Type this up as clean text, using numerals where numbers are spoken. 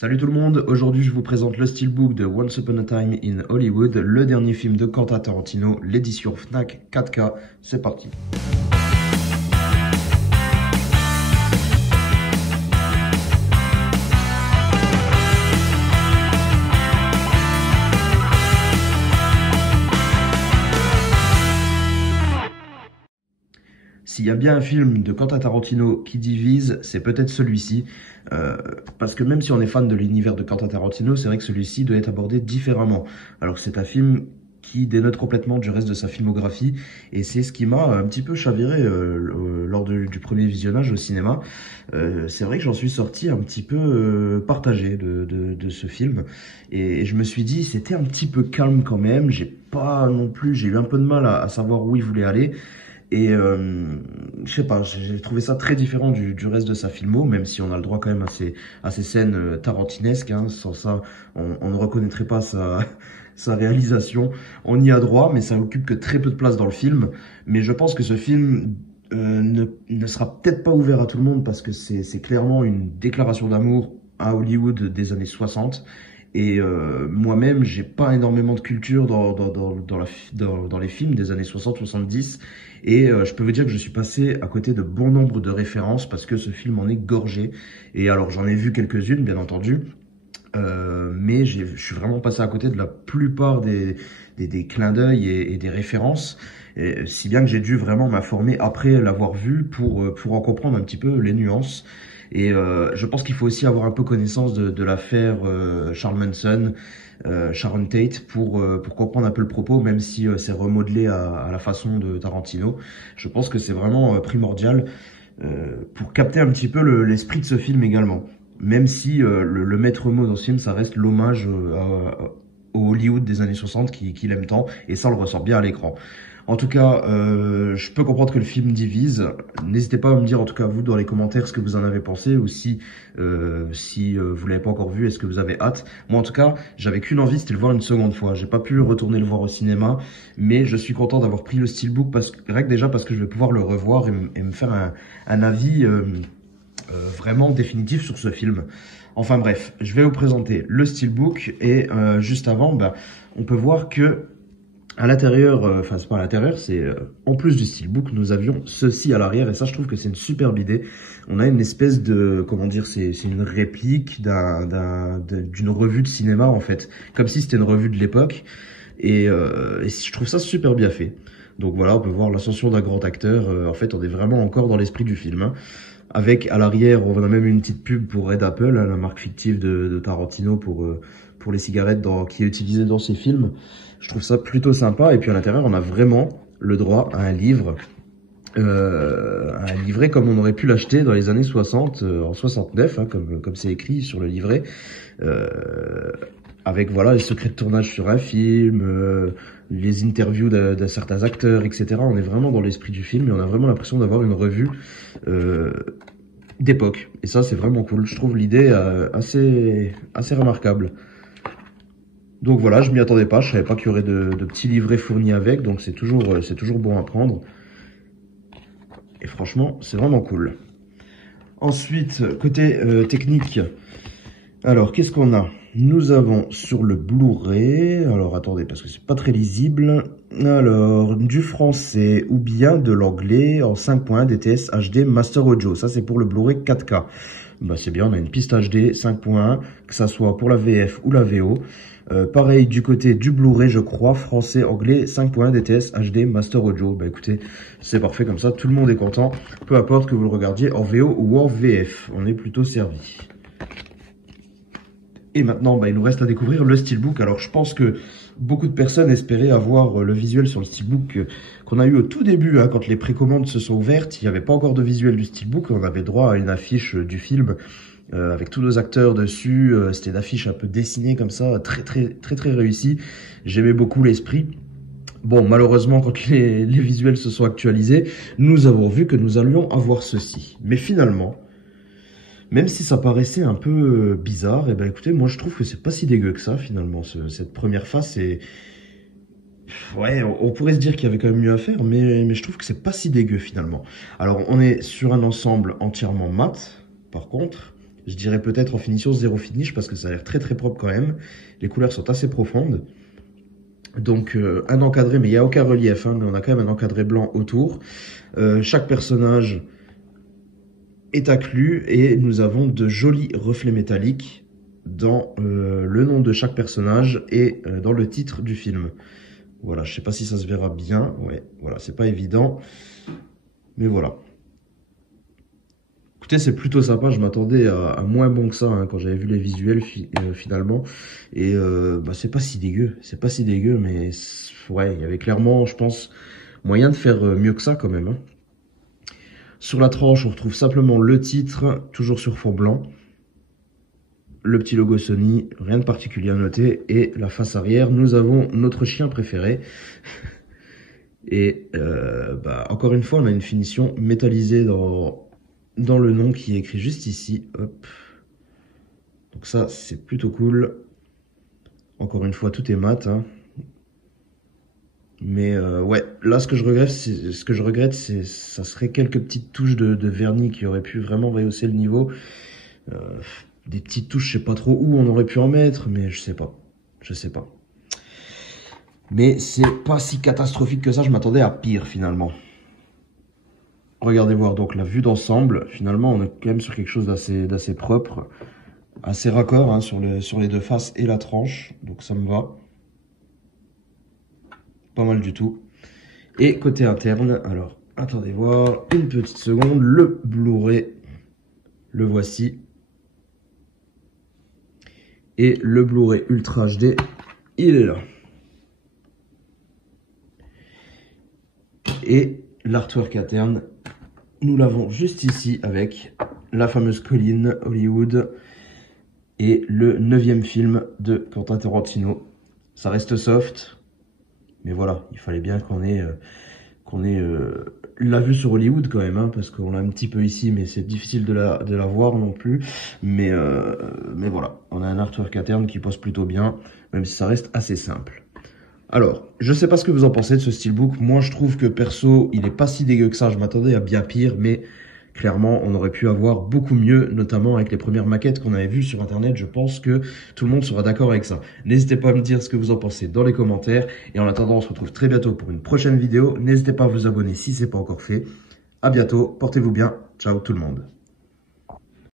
Salut tout le monde, aujourd'hui je vous présente le Steelbook de Once Upon a Time in Hollywood, le dernier film de Quentin Tarantino, l'édition Fnac 4K, c'est parti. S'il y a bien un film de Quentin Tarantino qui divise, c'est peut-être celui-ci. Parce que même si on est fan de l'univers de Quentin Tarantino, c'est vrai que celui-ci doit être abordé différemment. Alors que c'est un film qui dénote complètement du reste de sa filmographie. Et c'est ce qui m'a un petit peu chaviré lors du premier visionnage au cinéma. C'est vrai que j'en suis sorti un petit peu partagé de ce film. Et je me suis dit, c'était un petit peu calme quand même. J'ai eu un peu de mal à savoir où il voulait aller. Et je sais pas, j'ai trouvé ça très différent du reste de sa filmo, même si on a le droit quand même à ces scènes tarantinesques. Hein. Sans ça, on ne reconnaîtrait pas sa réalisation. On y a droit, mais ça occupe que très peu de place dans le film. Mais je pense que ce film ne sera peut-être pas ouvert à tout le monde parce que c'est clairement une déclaration d'amour à Hollywood des années 60. Et moi-même, j'ai pas énormément de culture dans les films des années 60-70. Et je peux vous dire que je suis passé à côté de bon nombre de références parce que ce film en est gorgé. Et alors, j'en ai vu quelques-unes, bien entendu. Mais je suis vraiment passé à côté de la plupart des clins d'œil et des références. Et, si bien que j'ai dû vraiment m'informer après l'avoir vu pour en comprendre un petit peu les nuances. Et je pense qu'il faut aussi avoir un peu connaissance de l'affaire Charles Manson, Sharon Tate pour comprendre un peu le propos, même si c'est remodelé à la façon de Tarantino. Je pense que c'est vraiment primordial pour capter un petit peu l'esprit de ce film également. Même si le maître mot dans ce film, ça reste l'hommage au Hollywood des années 60 qu'il aime tant, et ça on le ressort bien à l'écran. En tout cas, je peux comprendre que le film divise. N'hésitez pas à me dire, en tout cas vous, dans les commentaires, ce que vous en avez pensé, ou si vous l'avez pas encore vu, est-ce que vous avez hâte. Moi, en tout cas, j'avais qu'une envie, c'était de le voir une seconde fois. J'ai pas pu retourner le voir au cinéma, mais je suis content d'avoir pris le Steelbook, déjà parce que je vais pouvoir le revoir et me faire un avis vraiment définitif sur ce film. Enfin bref, je vais vous présenter le Steelbook et juste avant, on peut voir que à l'intérieur, enfin c'est pas à l'intérieur, c'est en plus du Steelbook, nous avions ceci à l'arrière et ça je trouve que c'est une superbe idée. On a une espèce de, comment dire, c'est une réplique d'une revue de cinéma en fait, comme si c'était une revue de l'époque et je trouve ça super bien fait. Donc voilà, on peut voir l'ascension d'un grand acteur, en fait on est vraiment encore dans l'esprit du film. Hein. Avec à l'arrière, on a même une petite pub pour Red Apple, hein, la marque fictive de Tarantino pour les cigarettes qui est utilisée dans ses films. Je trouve ça plutôt sympa. Et puis à l'intérieur, on a vraiment le droit à un livre, un livret comme on aurait pu l'acheter dans les années 60, en 69, hein, comme c'est écrit sur le livret. Avec voilà les secrets de tournage sur un film, les interviews de certains acteurs, etc. On est vraiment dans l'esprit du film et on a vraiment l'impression d'avoir une revue d'époque. Et ça, c'est vraiment cool. Je trouve l'idée assez remarquable. Donc voilà, je m'y attendais pas. Je savais pas qu'il y aurait de petits livrets fournis avec, donc c'est toujours bon à prendre. Et franchement, c'est vraiment cool. Ensuite, côté technique, alors qu'est-ce qu'on a? Nous avons sur le Blu-ray, alors attendez parce que c'est pas très lisible, alors du français ou bien de l'anglais en 5 points DTS HD Master Audio, ça c'est pour le Blu-ray 4K. C'est bien, on a une piste HD 5.1, que ça soit pour la VF ou la VO. Pareil du côté du Blu-ray, je crois, français, anglais, 5.1 DTS HD Master Audio. Écoutez, c'est parfait comme ça, tout le monde est content, peu importe que vous le regardiez en VO ou en VF, on est plutôt servi. Et maintenant, il nous reste à découvrir le Steelbook. Alors, je pense que beaucoup de personnes espéraient avoir le visuel sur le Steelbook qu'on a eu au tout début, hein, quand les précommandes se sont ouvertes. Il n'y avait pas encore de visuel du Steelbook. On avait droit à une affiche du film avec tous nos acteurs dessus. C'était une affiche un peu dessinée comme ça, très réussie. J'aimais beaucoup l'esprit. Bon, malheureusement, quand les visuels se sont actualisés, nous avons vu que nous allions avoir ceci. Mais finalement, même si ça paraissait un peu bizarre, écoutez, moi je trouve que c'est pas si dégueu que ça finalement. Cette première face, ouais, on pourrait se dire qu'il y avait quand même mieux à faire, mais je trouve que c'est pas si dégueu finalement. Alors on est sur un ensemble entièrement mat, par contre. Je dirais peut-être en finition 0 finish parce que ça a l'air très très propre quand même. Les couleurs sont assez profondes. Donc un encadré, mais il n'y a aucun relief, hein, mais on a quand même un encadré blanc autour. Chaque personnage est inclus et nous avons de jolis reflets métalliques dans le nom de chaque personnage et dans le titre du film. Voilà, je sais pas si ça se verra bien. Ouais, voilà, c'est pas évident. Mais voilà. Écoutez, c'est plutôt sympa. Je m'attendais à moins bon que ça hein, quand j'avais vu les visuels finalement. Et bah, c'est pas si dégueu. C'est pas si dégueu, mais ouais, il y avait clairement, je pense, moyen de faire mieux que ça quand même. Hein. Sur la tranche, on retrouve simplement le titre, toujours sur fond blanc. Le petit logo Sony, rien de particulier à noter. Et la face arrière, nous avons notre chien préféré. Et bah, encore une fois, on a une finition métallisée dans le nom qui est écrit juste ici. Hop. Donc ça, c'est plutôt cool. Encore une fois, tout est mat. Hein. Mais ouais, là, ce que je regrette, ça serait quelques petites touches de vernis qui auraient pu vraiment rehausser le niveau. Des petites touches, je sais pas trop où on aurait pu en mettre, mais je sais pas. Je sais pas. Mais c'est pas si catastrophique que ça, je m'attendais à pire finalement. Regardez voir donc la vue d'ensemble, finalement on est quand même sur quelque chose d'assez propre, assez raccord hein, sur les deux faces et la tranche, donc ça me va. Pas mal du tout. Et côté interne, alors attendez voir, une petite seconde, le Blu-ray, le voici. Et le Blu-ray Ultra HD, il est là. Et l'artwork interne, nous l'avons juste ici avec la fameuse colline Hollywood et le 9e film de Quentin Tarantino. Ça reste soft, mais voilà, il fallait bien qu'on ait la vue sur Hollywood quand même, hein, parce qu'on l'a un petit peu ici, mais c'est difficile de la voir non plus. Mais voilà, on a un artwork interne qui pose plutôt bien, même si ça reste assez simple. Alors, je sais pas ce que vous en pensez de ce steelbook. Moi, je trouve que perso, il est pas si dégueu que ça. Je m'attendais à bien pire, mais clairement, on aurait pu avoir beaucoup mieux, notamment avec les premières maquettes qu'on avait vues sur Internet. Je pense que tout le monde sera d'accord avec ça. N'hésitez pas à me dire ce que vous en pensez dans les commentaires. Et en attendant, on se retrouve très bientôt pour une prochaine vidéo. N'hésitez pas à vous abonner si c'est pas encore fait. À bientôt, portez-vous bien. Ciao tout le monde.